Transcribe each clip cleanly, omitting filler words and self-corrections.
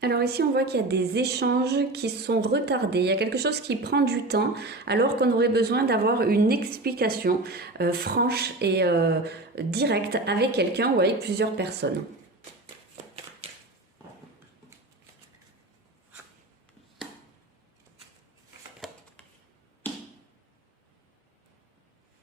Alors ici, on voit qu'il y a des échanges qui sont retardés. Il y a quelque chose qui prend du temps alors qu'on aurait besoin d'avoir une explication franche et directe avec quelqu'un ou avec plusieurs personnes.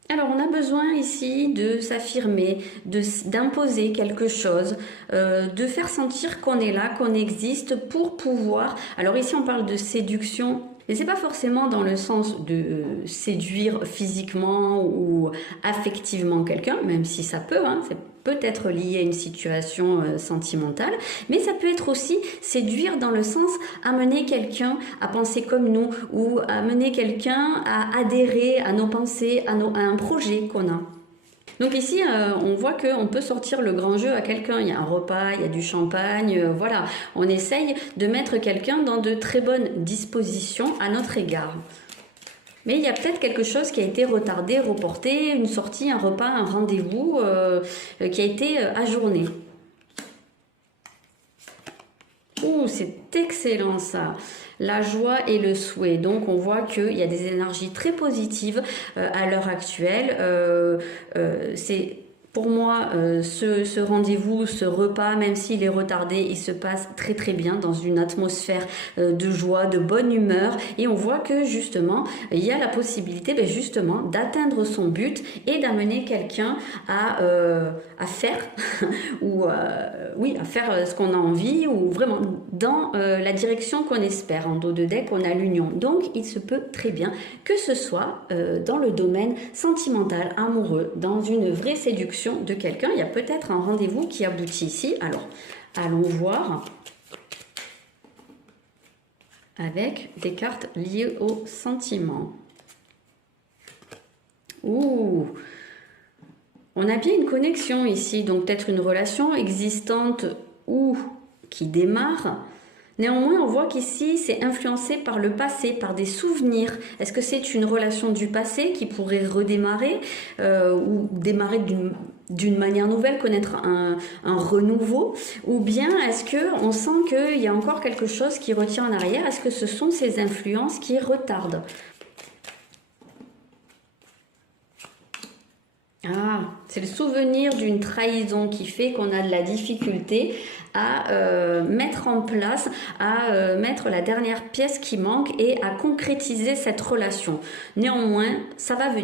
Alors, on a besoin ici de s'affirmer, d'imposer quelque chose, de faire sentir qu'on est là, qu'on existe pour pouvoir. Alors ici, on parle de séduction. Et c'est pas forcément dans le sens de séduire physiquement ou affectivement quelqu'un, même si ça peut, hein, c'est peut-être lié à une situation sentimentale, mais ça peut être aussi séduire dans le sens amener quelqu'un à penser comme nous ou amener quelqu'un à adhérer à nos pensées, à un projet qu'on a. Donc ici, on voit qu'on peut sortir le grand jeu à quelqu'un. Il y a un repas, il y a du champagne, voilà. On essaye de mettre quelqu'un dans de très bonnes dispositions à notre égard. Mais il y a peut-être quelque chose qui a été retardé, reporté, une sortie, un repas, un rendez-vous qui a été ajourné. Ouh, c'est excellent ça. La joie et le souhait. Donc on voit qu'il y a des énergies très positives à l'heure actuelle. C'est pour moi ce rendez-vous, ce repas, même s'il est retardé, il se passe très très bien dans une atmosphère de joie, de bonne humeur. Et on voit que justement, il y a la possibilité justement d'atteindre son but et d'amener quelqu'un à faire ou oui, à faire ce qu'on a envie ou vraiment dans la direction qu'on espère. En dos de deck, on a l'union. Donc, il se peut très bien que ce soit dans le domaine sentimental, amoureux, dans une vraie séduction de quelqu'un. Il y a peut-être un rendez-vous qui aboutit ici. Alors, allons voir avec des cartes liées au sentiment. Ouh! On a bien une connexion ici, donc peut-être une relation existante ou qui démarre. Néanmoins, on voit qu'ici, c'est influencé par le passé, par des souvenirs. Est-ce que c'est une relation du passé qui pourrait redémarrer ou démarrer d'une manière nouvelle, connaître un renouveau? Ou bien est-ce qu'on sent qu'il y a encore quelque chose qui retient en arrière? Est-ce que ce sont ces influences qui retardent? Ah, c'est le souvenir d'une trahison qui fait qu'on a de la difficulté à mettre en place, à mettre la dernière pièce qui manque et à concrétiser cette relation. Néanmoins, ça va venir.